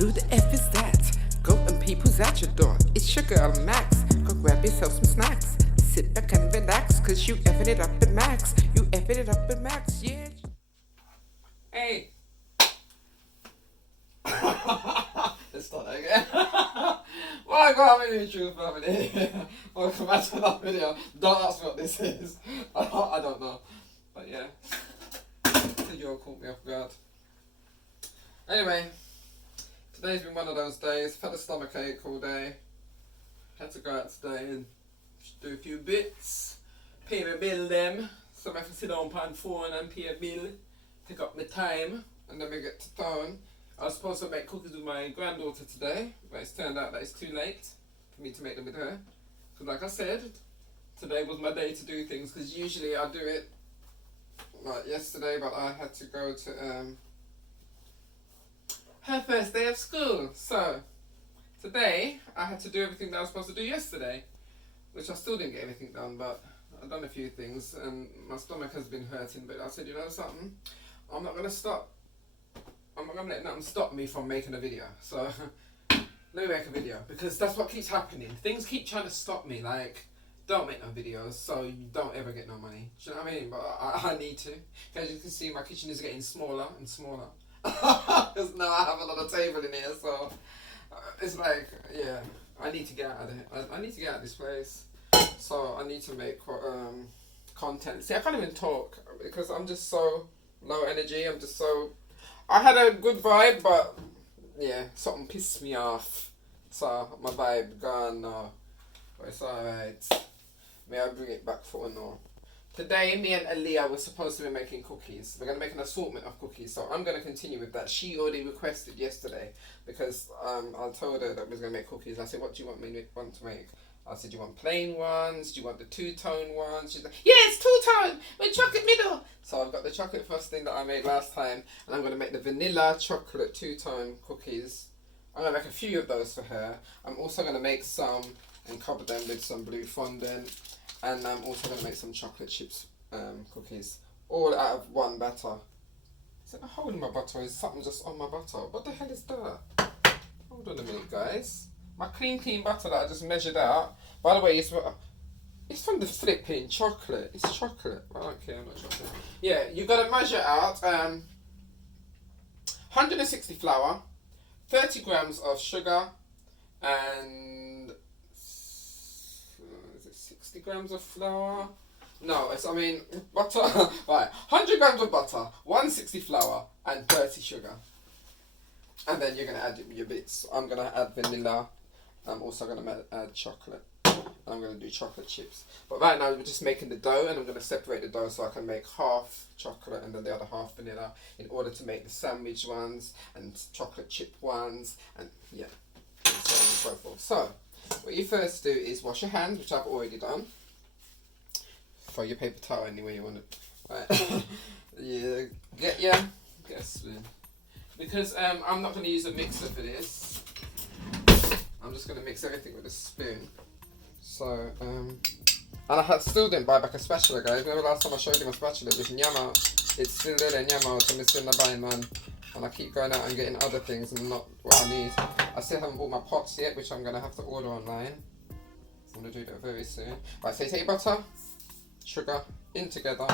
Who the F is that? Go and peep who's at your door. It's your girl Max. Go grab yourself some snacks. Sit back and relax, cause you effing it up at Max. You effing it up at Max, yeah. Hey. Let's start that again. Welcome to YouTube family. Welcome back to another video. Don't ask me what this is. I don't know. But yeah. You all caught me off guard. Anyway. Today's been one of those days. I've had a stomachache all day. Had to go out today and do a few bits. Pay my bill them. So I have to sit down on phone and pay a bill. Take up my time. And then we get to town. I was supposed to make cookies with my granddaughter today. But it's turned out that it's too late for me to make them with her. Because like I said, today was my day to do things. Because usually I do it like yesterday. But I had to go to her first day of school. So today I had to do everything that I was supposed to do yesterday, which I still didn't get anything done, but I've done a few things and my stomach has been hurting. But I said, you know something, I'm not gonna stop. I'm not gonna let nothing stop me from making a video. So let me make a video, because that's what keeps happening. Things keep trying to stop me, like don't make no videos so you don't ever get no money. Do you know what I mean? But I need to. As you can see, my kitchen is getting smaller and smaller. Because now I have another table in here, so it's like, yeah, I need to get out of it. I need to get out of this place. So I need to make content. See, I can't even talk because I'm just so low energy. I'm just so... I had a good vibe, but yeah, something pissed me off. So my vibe gone now. But it's alright. May I bring it back for now? Today, me and Aaliyah were supposed to be making cookies. We're going to make an assortment of cookies, so I'm going to continue with that. She already requested yesterday, because I told her that we was going to make cookies. I said, what do you want to make? I said, do you want plain ones? Do you want the two-tone ones? She's like, yes, two-tone with chocolate middle. So I've got the chocolate frosting that I made last time, and I'm going to make the vanilla chocolate two-tone cookies. I'm going to make a few of those for her. I'm also going to make some and cover them with some blue fondant. And I'm also going to make some chocolate chips cookies, all out of one batter. Is it a hole in my butter, or is something just on my butter? What the hell is that? Hold on a minute, guys. My clean butter that I just measured out. By the way, it's from the flipping chocolate. It's chocolate. I don't care, I'm not chocolate. Yeah, you got to measure out 160 flour, 30 grams of sugar, and 60 grams of flour. No, butter. Right, 100 grams of butter, 160 flour, and 30 sugar. And then you're going to add your bits. I'm going to add vanilla. I'm also going to add chocolate. And I'm going to do chocolate chips. But right now we're just making the dough, and I'm going to separate the dough so I can make half chocolate and then the other half vanilla, in order to make the sandwich ones and chocolate chip ones, and yeah, and so on and so forth. So what you first do is wash your hands, which I've already done. Throw your paper towel anywhere you want it. Right. Yeah, get a spoon. Because I'm not going to use a mixer for this. I'm just going to mix everything with a spoon. So, and I still didn't buy back a spatula, guys. Remember last time I showed you my spatula? It was Nyama. It's still there, Nyama, so I'm still not buying, man. And I keep going out and getting other things and not what I need. I still haven't bought my pots yet, which I'm going to have to order online. I'm going to do that very soon. Right, so you take your butter, sugar, in together,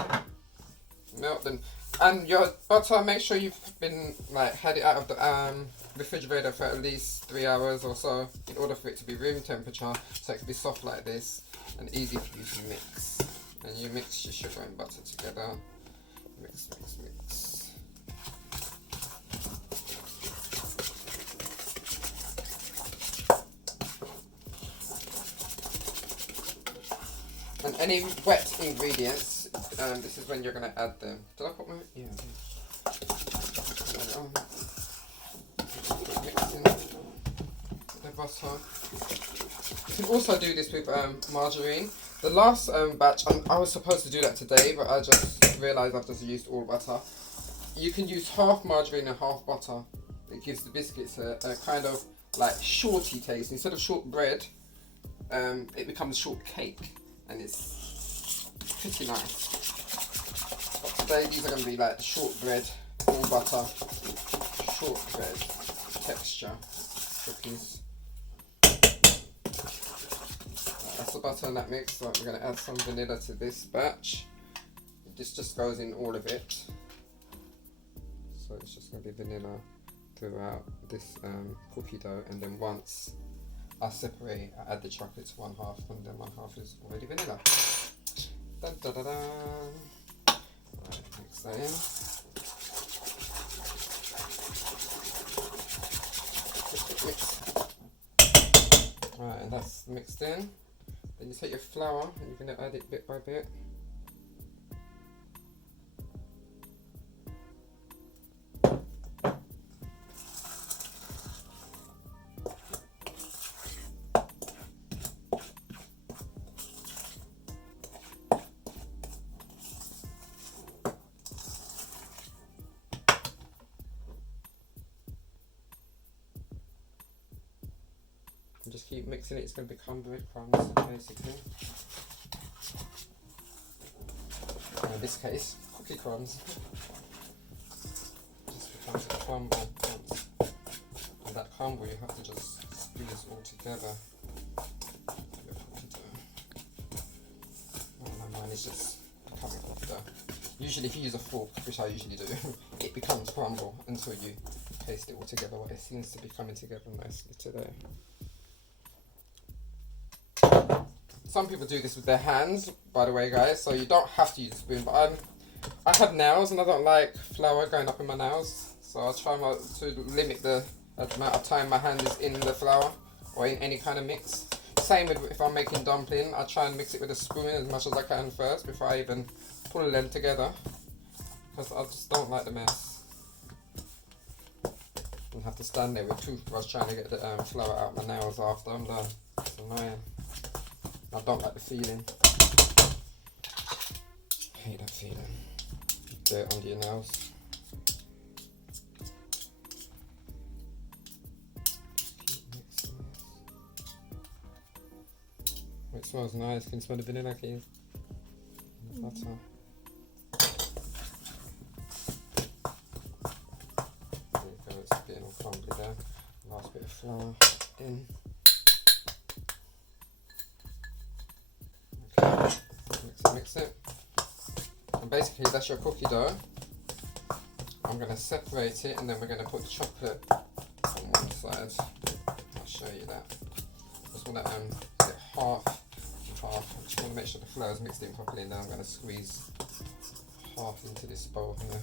melt them. And your butter, make sure you've had it out of the refrigerator for at least 3 hours or so, in order for it to be room temperature, so it can be soft like this and easy for you to mix. And you mix your sugar and butter together. Mix. And any wet ingredients, this is when you're going to add them. Did I put my... Yeah. Mixing the butter. You can also do this with margarine. The last batch, I was supposed to do that today, but I just realised I've just used all butter. You can use half margarine and half butter. It gives the biscuits a kind of like shorty taste. Instead of short bread, it becomes short cake. And it's pretty nice. But today these are going to be like shortbread, all butter, shortbread texture. texture cookies. That's the butter and that mix. So we're going to add some vanilla to this batch. This just goes in all of it. So it's just going to be vanilla throughout this cookie dough, and then once I separate, I add the chocolate to one half, and then one half is already vanilla. Dun, dun, dun, dun. Right, mix that in. Mix. Right, and that's mixed in. Then you take your flour and you're going to add it bit by bit. And just keep mixing it, it's going to become breadcrumbs basically. In this case, cookie crumbs. Just becomes a crumble once. And that crumble you have to just squeeze all together. Your cookie dough. Oh, mine is just becoming cookie dough. Usually if you use a fork, which I usually do, it becomes crumble until you paste it all together. Well, it seems to be coming together nicely today. Some people do this with their hands, by the way, guys, so you don't have to use a spoon, but I have nails and I don't like flour going up in my nails, so I'll try to limit the amount of time my hand is in the flour or in any kind of mix. Same with if I'm making dumpling, I try and mix it with a spoon as much as I can first before I even pull them together, because I just don't like the mess. And have to stand there with a toothbrush trying to get the flour out my nails after I'm done. It's annoying. I don't like the feeling. I hate that feeling. Dirt under your nails. Keep mixing this. Oh, it smells nice. Can you smell the vanilla, Keith? And the butter. There you go, it's getting all crumbly there. Last bit of flour in. Mix it, and basically that's your cookie dough. I'm going to separate it, and then we're going to put the chocolate on one side. I'll show you that. Just want to get half. I just want to make sure the flour is mixed in properly, and then I'm going to squeeze half into this bowl here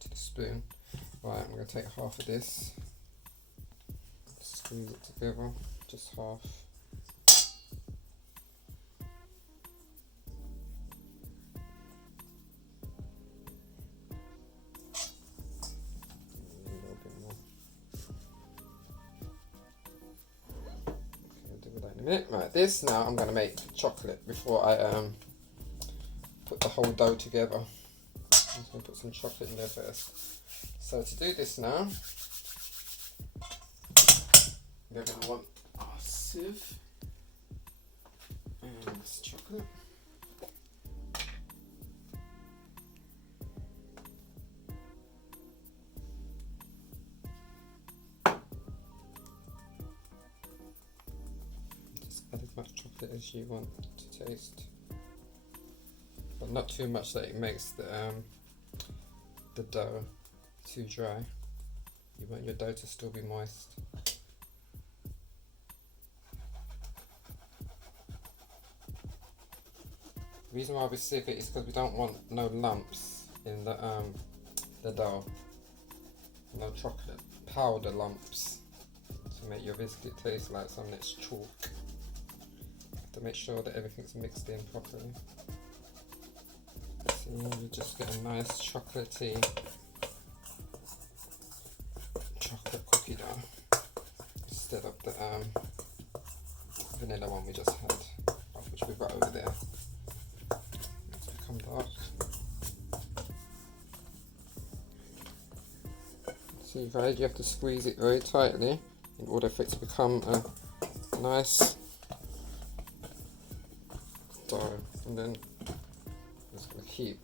to the spoon. Right, I'm going to take half of this, squeeze it together, just half. Right, this now I'm going to make chocolate before I put the whole dough together. I'm just going to put some chocolate in there first. So to do this now, we're going to want our sieve and this chocolate. Add as much chocolate as you want to taste, but not too much that it makes the dough too dry. You want your dough to still be moist. The reason why we sieve it is because we don't want no lumps in the dough, no chocolate powder lumps to make your biscuit taste like something that's chalk. To make sure that everything's mixed in properly. So you just get a nice chocolatey chocolate cookie dough instead of the vanilla one we just had, which we've got over there. It's become dark. See guys, you have to squeeze it very tightly in order for it to become a nice dough, and then I'm just going to keep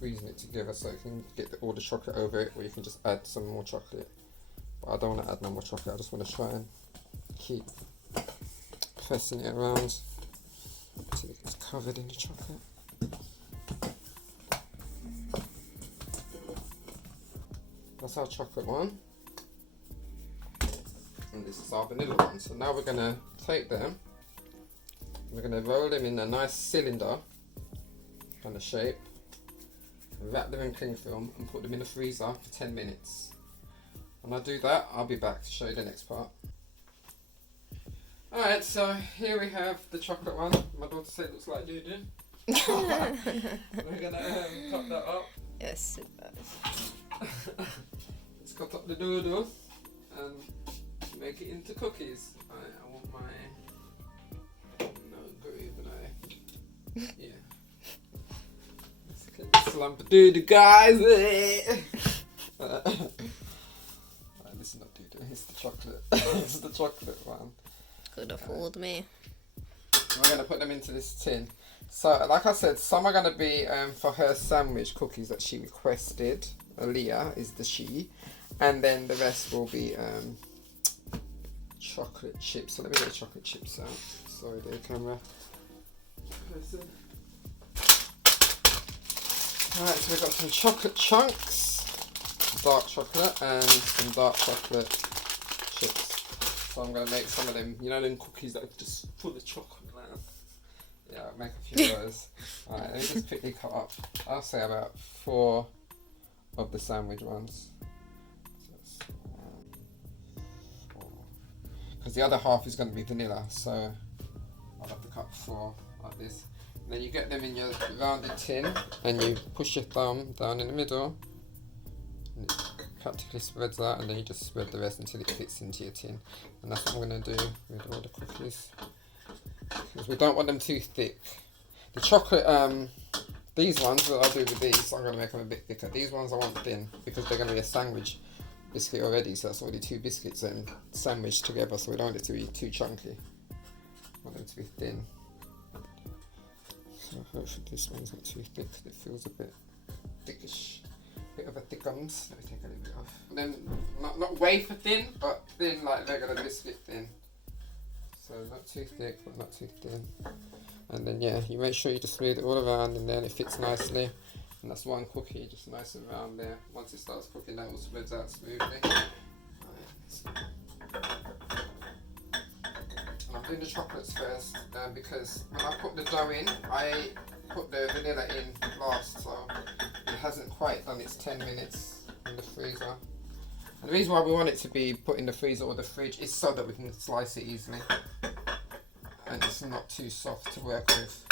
squeezing it together so you can get all the chocolate over it, or you can just add some more chocolate. But I don't want to add no more chocolate, I just want to try and keep pressing it around until it gets covered in the chocolate. That's our chocolate one. And this is our vanilla one. So now we're going to take them, we're going to roll them in a nice cylinder kind of shape, wrap them in cling film and put them in the freezer for 10 minutes. When I do that, I'll be back to show you the next part. Alright, so here we have the chocolate one. My daughter said it looks like doo-doo. We're going to cut that up. Yes, it does. Let's cut up the doo-doo and make it into cookies. I want my groove and yeah. Let's get this lump of doo-doo, guys. Right, this is not doo-doo, it's the chocolate. It's the chocolate one. Could have fooled me. We're going to put them into this tin. So, like I said, some are going to be for her sandwich cookies that she requested. Aaliyah is the she. And then the rest will be chocolate chips. So let me get the chocolate chips out. Sorry, the camera person. Alright, so we've got some chocolate chunks, dark chocolate, and some dark chocolate chips. So I'm going to make some of them, you know, them cookies that are just full of chocolate. Yeah, I'll make a few of those. Alright, let me just quickly cut up. I'll say about 4 of the sandwich ones. Because the other half is going to be vanilla, so I'll have to cut 4 like this. And then you get them in your rounded tin and you push your thumb down in the middle and it practically spreads out, and then you just spread the rest until it fits into your tin. And that's what I'm going to do with all the cookies, because we don't want them too thick. The chocolate, these ones that I'll do with these, I'm going to make them a bit thicker. These ones I want thin because they're going to be a sandwich biscuit already, so that's already 2 biscuits and sandwiched together, so we don't want it to be too chunky. I want them to be thin. So hopefully this one's not too thick, it feels a bit thickish. Bit of a thickums. Let me take a little bit off. And then not wafer thin, but thin like regular biscuit thin. So not too thick, but not too thin. And then yeah, you make sure you just spread it all around, and then it fits nicely. And that's one cookie, just nice and round there. Once it starts cooking, that all spreads out smoothly. And I'm doing the chocolates first, because when I put the dough in, I put the vanilla in last, so it hasn't quite done its 10 minutes in the freezer. And the reason why we want it to be put in the freezer or the fridge is so that we can slice it easily. And it's not too soft to work with.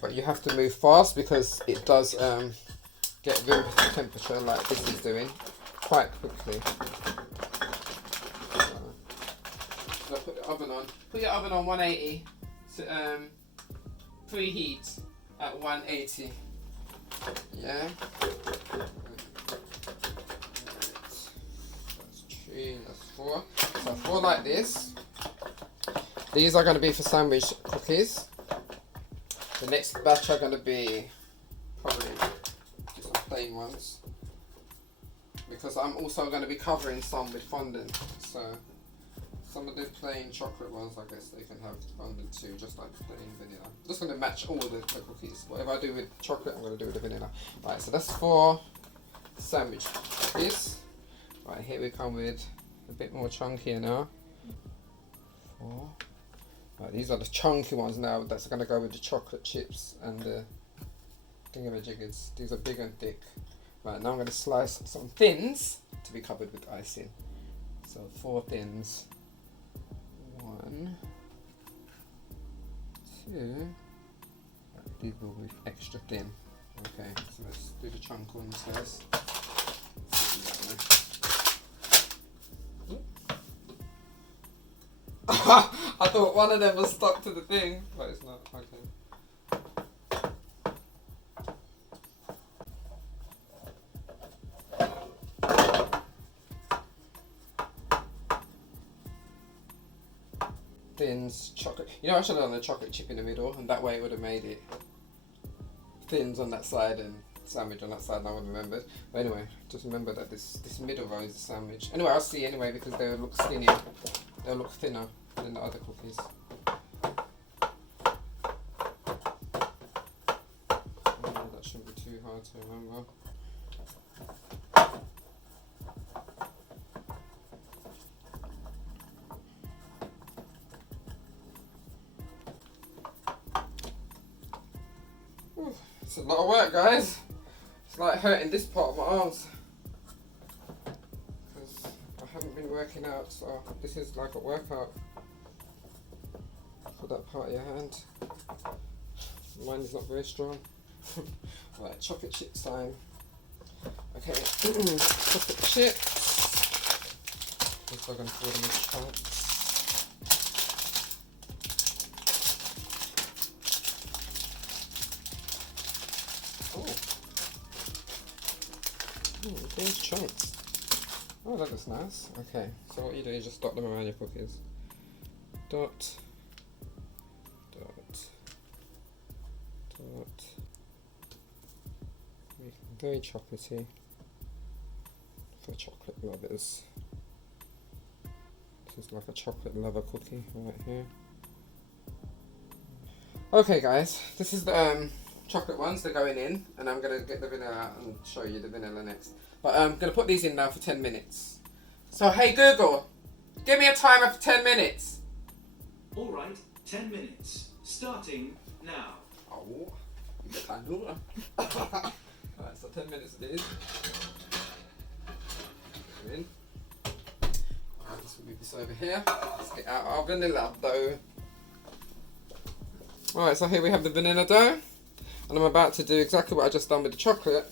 But you have to move fast because it does get room temperature like this is doing quite quickly. I'll put the oven on. Put your oven on 180 to preheat at 180. Yeah. That's 3, that's 4. So 4 like this. These are going to be for sandwich cookies. The next batch are going to be probably just some plain ones, because I'm also going to be covering some with fondant. So some of the plain chocolate ones, I guess they can have fondant too, just like plain vanilla. I'm just going to match all the cookies. Whatever I do with chocolate, I'm going to do with the vanilla. Right, so that's 4 sandwich cookies. Right, here we come with a bit more chunkier now. 4. Right, these are the chunky ones now. That's going to go with the chocolate chips and the thingamajiggers. These are big and thick. Right, now I'm going to slice some thins to be covered with icing. So 4 thins. 1, 2. Right, these will be extra thin. Okay, so let's do the chunk ones first. I thought one of them was stuck to the thing, but it's not. Okay. Thins, chocolate. You know, I should have done a chocolate chip in the middle, and that way it would have made it thins on that side and sandwich on that side and I would have remembered. But anyway, just remember that this middle row is a sandwich. Anyway, I'll see anyway because they'll look skinnier. They'll look thinner than the other cookies. That shouldn't be too hard to remember. It's a lot of work, guys. It's like hurting this part of my arms because I haven't been working out, so this is like a workout for that part of your hand. Mine is not very strong. Right, chocolate chip time. Okay, chocolate chips. Also going to throw them in chunks. These chunks. Oh, that looks nice. Okay, so what you do is just dot them around your cookies. Dot, dot, dot. Very chocolatey for chocolate lovers. This is like a chocolate lover cookie right here. Okay, guys, this is the chocolate ones. They're going in, and I'm gonna get the vanilla out and show you the vanilla next. But I'm gonna put these in now for 10 minutes. So hey Google, give me a timer for 10 minutes. All right, 10 minutes, starting now. Oh, you get that Google. Alright, so 10 minutes it is. In. Alright, just move this over here. Let's get out our vanilla dough. Alright, so here we have the vanilla dough. And I'm about to do exactly what I just done with the chocolate.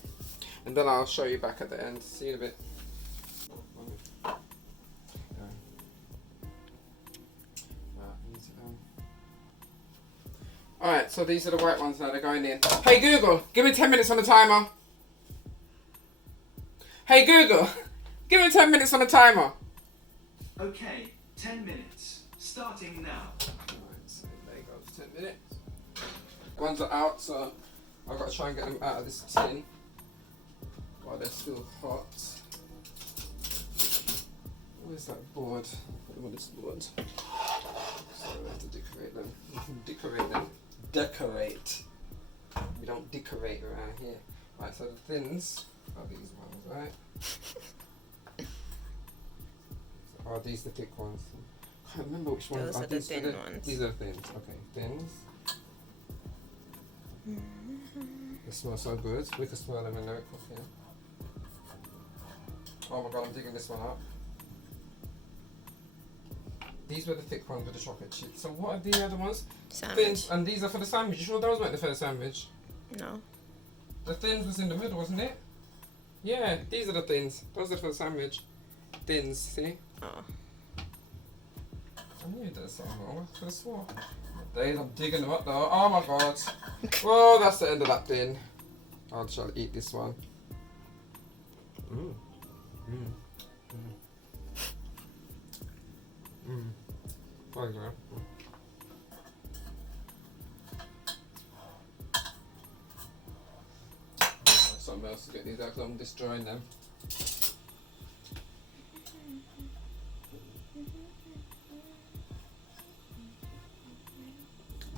And then I'll show you back at the end. See you in a bit. Alright, so these are the white ones now, they're going in. Hey Google, give me 10 minutes on the timer. Hey Google, give me 10 minutes on the timer. Okay, 10 minutes, starting now. Alright, so there you go, 10 minutes. Ones are out, so I've got to try and get them out of this tin while they're still hot. Where's that board? I want this board. So I have to decorate them. Decorate them. Decorate. We don't decorate around here. Right, so the thins are these ones, right? So are these the thick ones? I can't remember which ones Those are are the these. thin ones. These are the thins. Okay, thins. They smell so good. We can smell them in the coffee. Oh my god, I'm digging this one up. These were the thick ones with the chocolate chips. So what are the other ones? Sandwich. Thins, and these are for the sandwich. You sure those weren't for the sandwich? No. The thins was in the middle, wasn't it? Yeah, these are the thins. Those are for the sandwich. Thins, see? Oh. I knew there's something wrong. I could have sworn. Days, I'm digging them up though. Oh my god. Well, that's the end of that tin. I'll try to eat this one. Mmm. Mmm. Mmm. There you go. Something else to get these out because I'm destroying them.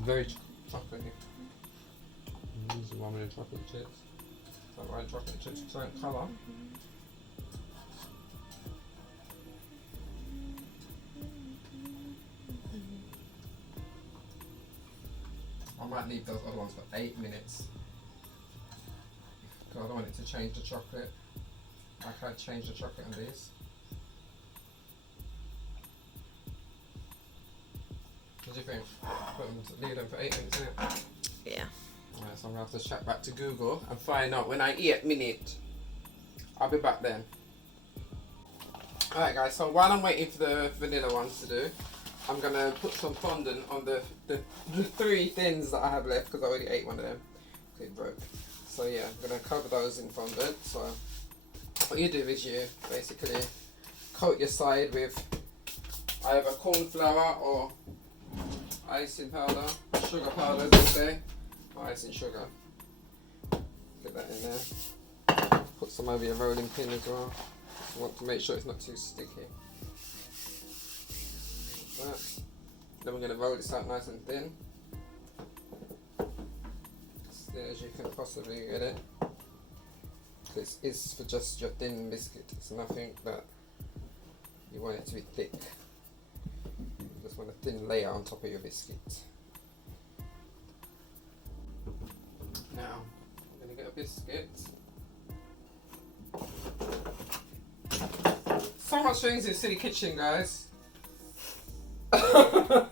Very chocolatey. These are one with the chocolate chips. Is that right? Chocolate chips, same colour. I might leave those other ones for 8 minutes. Because I don't want it to change the chocolate. I can't change the chocolate on these. What do you think? Leave them for 8 minutes, innit? Yeah. Alright, so I'm going to have to chat back to Google and find out when I 8 minutes. I'll be back then. Alright guys, so while I'm waiting for the vanilla ones to do, I'm going to put some fondant on the 3 thins that I have left because I already ate one of them. It broke. So yeah, I'm going to cover those in fondant. So what you do is you basically coat your side with either corn flour or icing powder, sugar powder as they say, or icing sugar. Get that in there. Put some over your rolling pin as well. Just want to make sure it's not too sticky. Like that. Then we're going to roll this out nice and thin. As thin as you can possibly get it. This is for just your thin biscuit. It's nothing that you want it to be thick. You just want a thin layer on top of your biscuit. Now, I'm going to get a biscuit. So much things in City Kitchen, guys. Alright,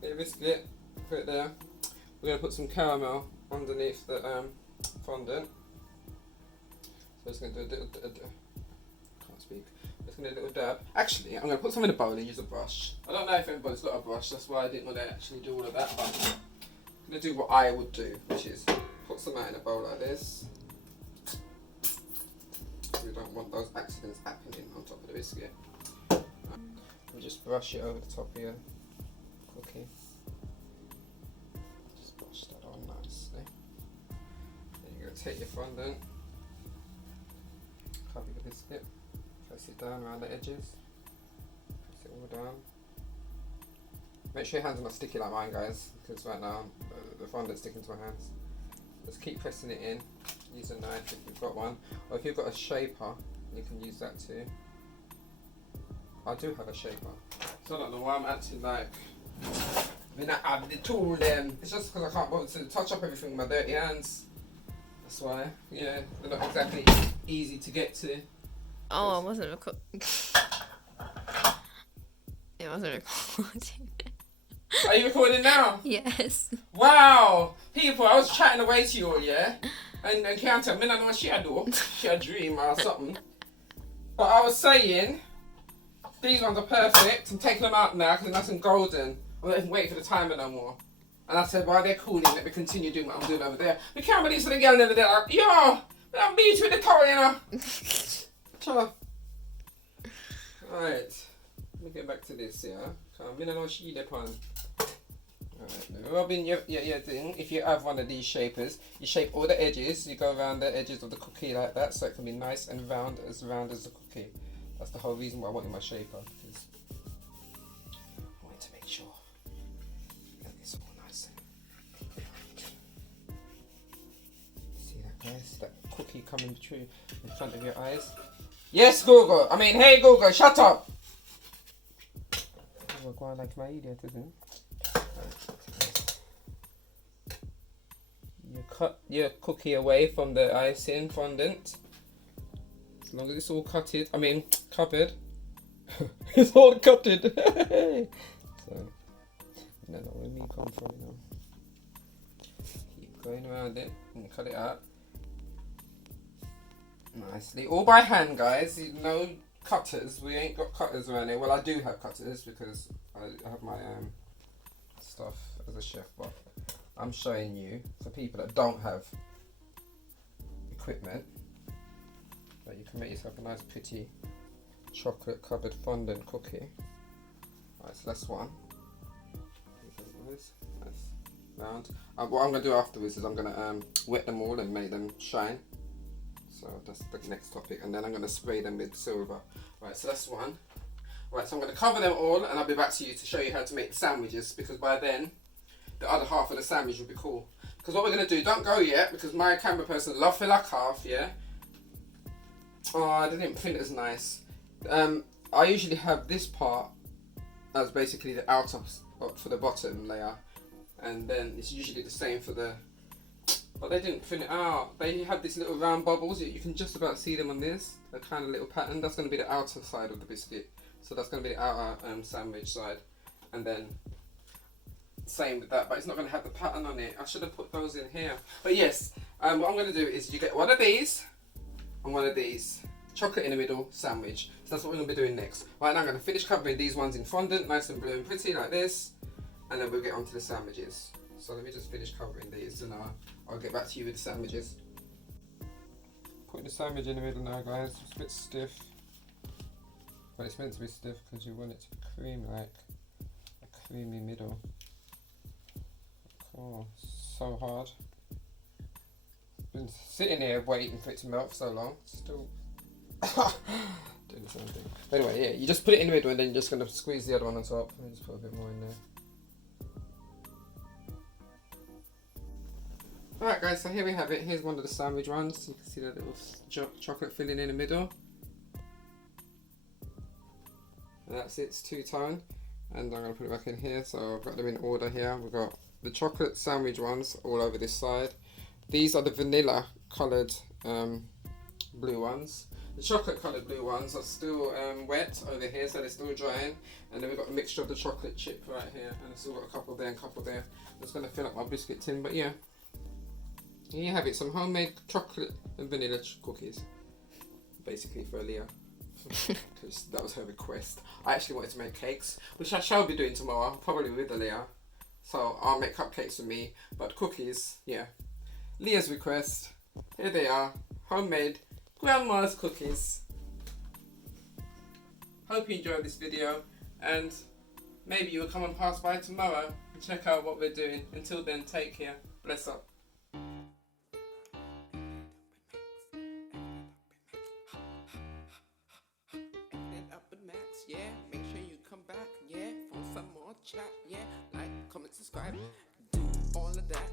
get a biscuit, put it there. We're going to put some caramel underneath the fondant. So it's going to do a little, can't speak. It's going to do a little dab. Actually, I'm going to put some in a bowl and use a brush. I don't know if anybody's got a brush, that's why I didn't want to actually do all of that. But I'm going to do what I would do, which is put some out in a bowl like this. We don't want those accidents happening on top of the biscuit. And just brush it over the top of your cookie. Just brush that on nicely. Then you're going to take your fondant, cover the biscuit, press it down around the edges, press it all down. Make sure your hands are not sticky like mine, guys, because right now the fondant's sticking to my hands. Just keep pressing it in. Use a knife if you've got one, or if you've got a shaper, you can use that too. I do have a shaper, so I don't know why I'm acting like I mean I have the tool. It's just because I can't bother to touch up everything with my dirty hands. That's why. Yeah, they're not exactly easy to get to. Oh, I wasn't recording. It wasn't recording. Are you recording now? Yes. Wow, people! I was chatting away to you all, yeah. And can't tell me, I don't know what she had do. She had a dream or something. But I was saying, these ones are perfect. I'm taking them out now because they're nice and golden. I'm not even waiting for the timer no more. And I said, while they're cooling, let me continue doing what I'm doing over there. We can't believe the girl over there. Like, yo, I'm beat with the towel, you know. Sure. Alright. Let me get back to this, yeah. I don't know what she did on. Alright, rubbing your thing. If you have one of these shapers, you shape all the edges. You go around the edges of the cookie like that, so it can be nice and round as the cookie. That's the whole reason why I wanted my shaper, because I wanted to make sure that it's all nice and round. See that, guys? That cookie coming through in front of your eyes. Yes, Google. I mean, hey Google, shut up. I'm going like my idiot, isn't it? You cut your cookie away from the icing fondant. As long as it's all covered. It's all covered. So, I don't know where me come from, you know. Keep going around it and cut it out. Nicely. All by hand, guys. No cutters. We ain't got cutters around here. Well, I do have cutters because I have my stuff as a chef, but I'm showing you for people that don't have equipment that you can make yourself a nice pretty chocolate covered fondant cookie. Alright, so that's one. Nice round. What I'm going to do afterwards is I'm going to wet them all and make them shine. So that's the next topic, and then I'm going to spray them with silver. Right, so that's one. Right, so I'm going to cover them all and I'll be back to you to show you how to make the sandwiches, because by then the other half of the sandwich will be cool. Because what we're going to do, don't go yet, because my camera person love for like half, yeah? Oh, I didn't print as nice. I usually have this part as basically the outer for the bottom layer, and then it's usually the same for the, but they didn't print it out. They have these little round bubbles, you can just about see them on this, the kind of little pattern. That's going to be the outer side of the biscuit. So that's going to be the outer sandwich side, and then same with that, but it's not going to have the pattern on it. I should have put those in here. But yes, what I'm going to do is you get one of these and one of these. Chocolate in the middle sandwich. So that's what we're going to be doing next. Right now I'm going to finish covering these ones in fondant, nice and blue and pretty like this, and then we'll get onto the sandwiches. So let me just finish covering these and I'll get back to you with the sandwiches. Putting the sandwich in the middle now, guys. It's a bit stiff. But it's meant to be stiff because you want it to be creamy, like a creamy middle. Oh, so hard. been sitting here waiting for it to melt for so long. Still doing the same thing. But anyway, yeah, you just put it in the middle and then you're just gonna squeeze the other one on top. Let me just put a bit more in there. Alright guys, so here we have it. Here's one of the sandwich ones. You can see that little chocolate filling in the middle. And that's it, it's two-tone. And I'm going to put it back in here. So I've got them in order here. We've got the chocolate sandwich ones all over this side. These are the vanilla coloured blue ones. The chocolate coloured blue ones are still wet over here, so they're still drying. And then we've got a mixture of the chocolate chip right here. And I've still got a couple there and a couple there. I'm just going to fill up my biscuit tin, but yeah. Here you have it, some homemade chocolate and vanilla cookies. Basically for Leah. Because that was her request. I actually wanted to make cakes, which I shall be doing tomorrow, probably with Leah. So I'll make cupcakes for me, but cookies, yeah. Leah's request. Here they are, homemade grandma's cookies. Hope you enjoyed this video, and maybe you'll come and pass by tomorrow and check out what we're doing. Until then, take care. Bless up. Yeah, make sure you come back, yeah, for some more chat, yeah, like, comment, subscribe, do all of that.